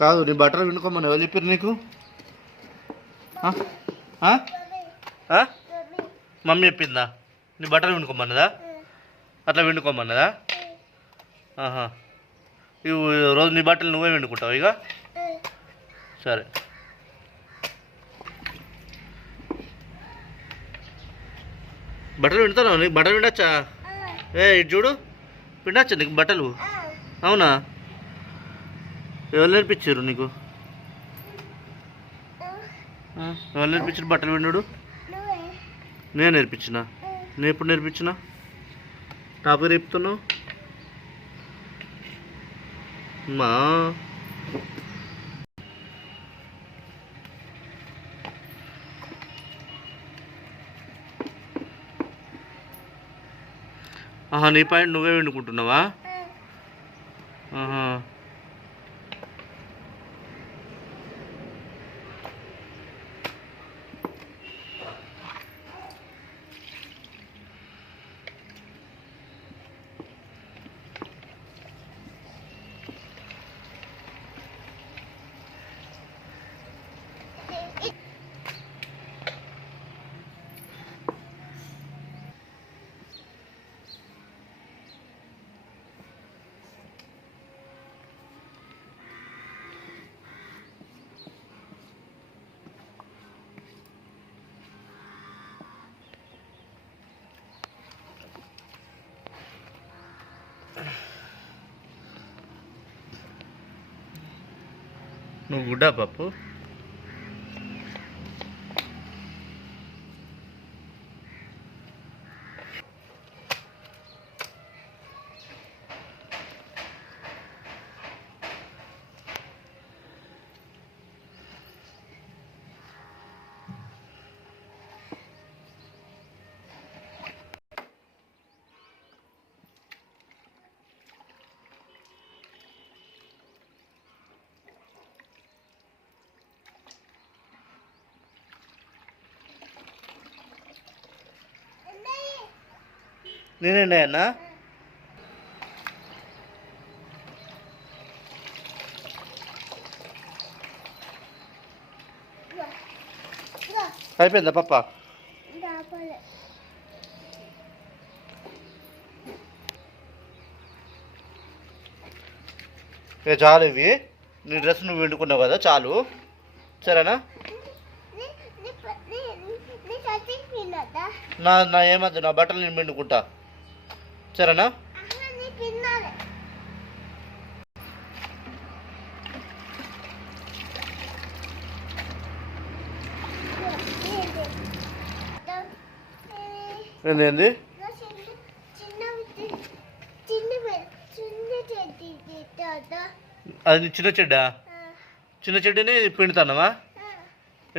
కాదు నీ బట్టలు వినుకోమని ఎవరు చెప్పారు నీకు? మమ్మీ చెప్పిందా నీ బట్టలు వినుకోమన్నదా? అట్లా వినుకోమన్నదా? ఆహా, ఇవి రోజు నీ బట్టలు నువ్వే వినుకుంటావు ఇక? సరే. బట్టలు వింటున్నావు? నీకు బట్టలు వినొచ్చా? ఇటు చూడు, పిండొచ్చా నీకు బట్టలు? అవునా? ఎవరు నేర్పించారు నీకు? ఎవరు నేర్పించారు బట్టలు పిండుడు? నేను నేర్పించిన? నేను ఎప్పుడు నేర్పించిన? నా పేరు చెప్తున్నావు మా? నీ పాయింట్ నువ్వే వండుకుంటున్నావా? నువ్వు గుడ్డా పప్పు? నేనండి అన్న. అయిపోయిందా పప్ప? చాలు, ఇవి నీ డ్రెస్ నువ్వు వండుకున్నావు కదా, చాలు. సరేనా? నా ఏమద్దు, నా బట్టలు నేను పిండుకుంటా. సరేనా? ఏంది? అది చిన్న చెడ్డా? చిన్న చెడ్డని పిండుతానవా?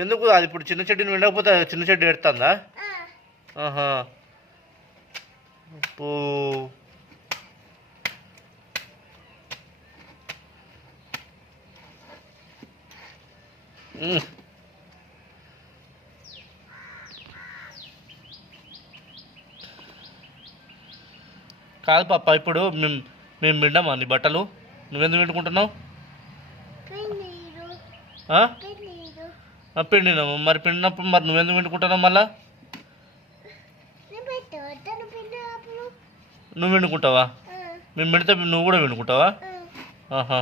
ఎందుకు? అది ఇప్పుడు చిన్న చెడ్డని పిండకపోతే చిన్న చెడ్డ ఎడుతుందా? ఆహా, కాదు పాప, ఇప్పుడు మేము పిండమా నీ బట్టలు? నువ్వెందుకు పిండుకుంటున్నావు? పిండినాము మరి, పిండినప్పుడు మరి నువ్వెందుకు పిండుకుంటున్నావు మళ్ళా? నువ్వు పిండుకుంటావా? మేము పిండితే నువ్వు కూడా పిండుకుంటావా? ఆహా,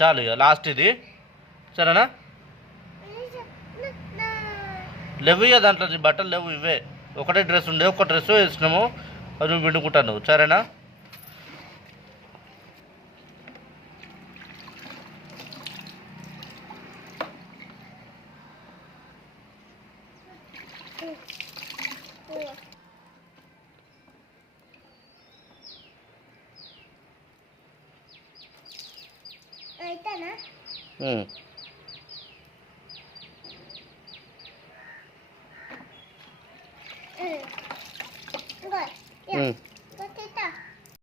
చాలు ఇక లాస్ట్ ఇది. సరేనా? లేవు ఇక దాంట్లో నీ బట్టలు లేవు, ఇవే ఒకటే డ్రెస్ ఉండే, ఒక డ్రెస్ వేసినాము, అది నువ్వు పిండుకుంటాను. సరేనా?